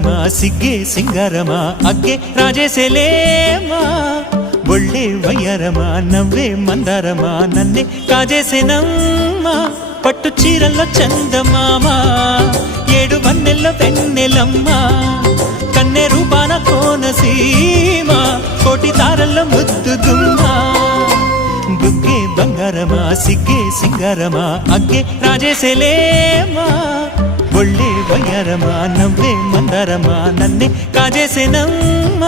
ಬಂಗಾರಮ ಸಿಗ್ಗೆ ಸಿಂಗಾರಮ ಅಗ್ಗೆ ರಾಜೇಸೆಲೇಮಾ ಒಳ್ಳೆ ವಯ್ಯಾರಮ నవ్వే మందారమ నన్నే కాజేసేనమ్మ పట్టు చీరల్లో చందమామ ఏడు వన్నెల్లో వెన్నెలమ్మ కన్నె రూపాన కోనసీమ కోటి తారల్లో ముద్దు గుమ్మ బుగ్గే బంగారమ సిగ్గే సింగారమ అగ్గే రాజేసెలేమా ఒళ్ళే వయ్యారమ నవ్వే మందారమ నన్నే కాజేసేనమ్మ